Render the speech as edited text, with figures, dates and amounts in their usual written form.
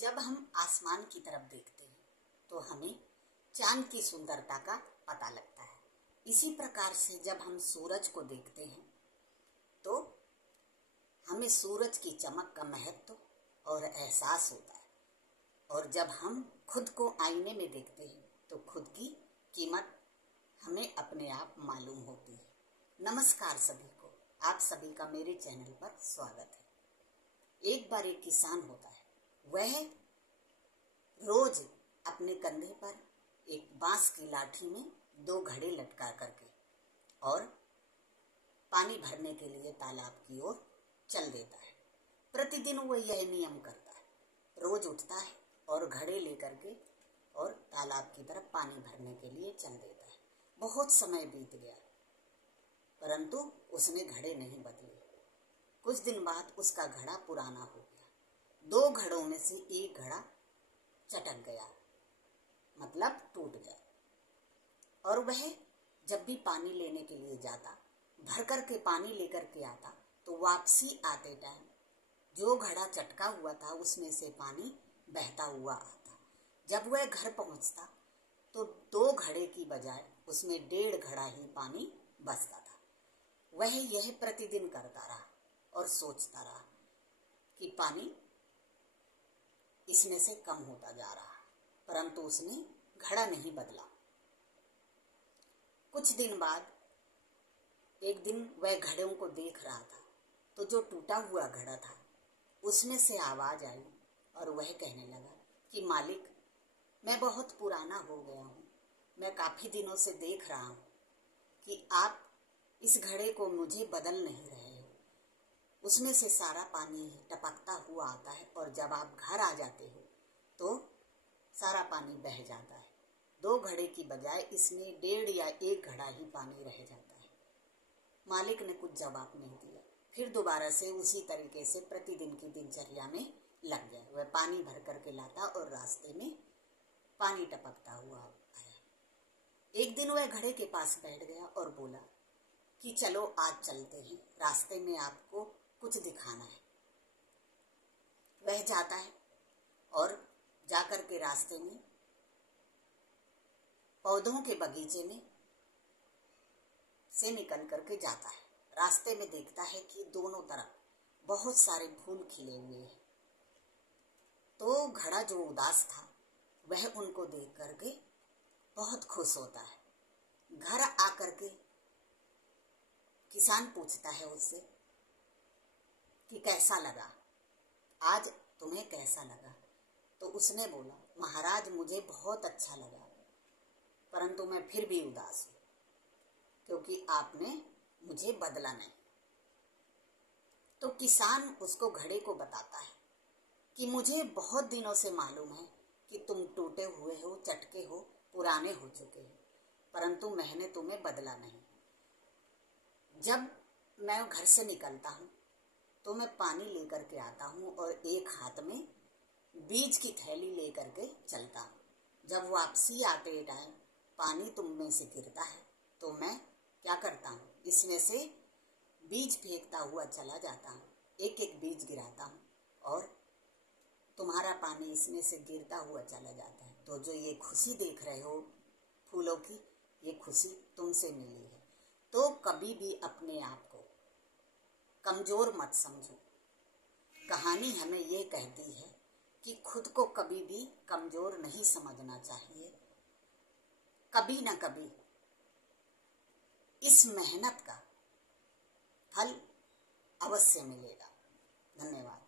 जब हम आसमान की तरफ देखते हैं तो हमें चांद की सुंदरता का पता लगता है। इसी प्रकार से जब हम सूरज को देखते हैं तो हमें सूरज की चमक का महत्व और एहसास होता है। और जब हम खुद को आईने में देखते हैं तो खुद की कीमत हमें अपने आप मालूम होती है। नमस्कार सभी को, आप सभी का मेरे चैनल पर स्वागत है। एक बार एक किसान होता है। वह रोज अपने कंधे पर एक बांस की लाठी में 2 घड़े लटका करके और पानी भरने के लिए तालाब की ओर चल देता है। प्रतिदिन वो यह नियम करता है, रोज उठता है और घड़े लेकर के और तालाब की तरफ पानी भरने के लिए चल देता है। बहुत समय बीत गया परंतु उसने घड़े नहीं बदले। कुछ दिन बाद उसका घड़ा पुराना हो गया। 2 घड़ों में से एक घड़ा चटक गया, मतलब टूट गया। और वह जब भी पानी लेने के लिए जाता, भर कर के पानी लेकर के आता, तो वापसी आते टाइम जो घड़ा चटका हुआ था उसमें से पानी बहता हुआ आता। जब वह घर पहुंचता तो 2 घड़े की बजाय उसमें 1.5 घड़ा ही पानी बचता था। वह यह प्रतिदिन करता रहा और सोचता रहा कि पानी इसमें से कम होता जा रहा, परंतु उसने घड़ा नहीं बदला। कुछ दिन बाद एक दिन वह घड़ों को देख रहा था तो जो टूटा हुआ घड़ा था उसमें से आवाज आई और वह कहने लगा कि मालिक, मैं बहुत पुराना हो गया हूँ। मैं काफी दिनों से देख रहा हूँ कि आप इस घड़े को मुझे बदल नहीं रहे हो। उसमें से सारा पानी टपकता हुआ आता है और जब आप घर आ जाते हो तो सारा पानी बह जाता है। 2 घड़े की बजाय इसमें 1.5 या 1 घड़ा ही पानी रह जाता है। मालिक ने कुछ जवाब नहीं दिया। फिर दोबारा से उसी तरीके से प्रतिदिन की दिनचर्या में लग गया। वह पानी भर करके लाता और रास्ते में पानी टपकता हुआ आया। एक दिन वह घड़े के पास बैठ गया और बोला कि चलो आज चलते हैं, रास्ते में आपको कुछ दिखाना है। वह जाता है और जाकर के रास्ते में पौधों के बगीचे में से निकल करके जाता है। रास्ते में देखता है कि दोनों तरफ बहुत सारे फूल खिले हुए हैं। तो घड़ा जो उदास था वह उनको देख करके बहुत खुश होता है। घर आकर के किसान पूछता है उससे कि कैसा लगा, आज तुम्हें कैसा लगा? तो उसने बोला, महाराज मुझे बहुत अच्छा लगा, परंतु मैं फिर भी उदास हूँ क्योंकि आपने मुझे बदला नहीं। तो किसान उसको घड़े को बताता है कि मुझे बहुत दिनों से मालूम है कि तुम टूटे हुए हो, चटके हो, पुराने हो चुके हो, परंतु मैंने तुम्हें बदला नहीं। जब मैं घर से निकलता हूँ तो मैं पानी लेकर के आता हूँ और एक हाथ में बीज की थैली लेकर के चलता हूँ। जब वापसी आते टाइम पानी तुम में से गिरता है तो मैं क्या करता हूँ, इसमें से बीज फेंकता हुआ चला जाता हूँ। एक एक बीज गिराता हूँ और तुम्हारा पानी इसमें से गिरता हुआ चला जाता है। तो जो ये खुशी देख रहे हो फूलों की, ये खुशी तुमसे मिली है। तो कभी भी अपने आप को कमजोर मत समझो। कहानी हमें ये कहती है कि खुद को कभी भी कमजोर नहीं समझना चाहिए। कभी ना कभी इस मेहनत का फल अवश्य मिलेगा। धन्यवाद।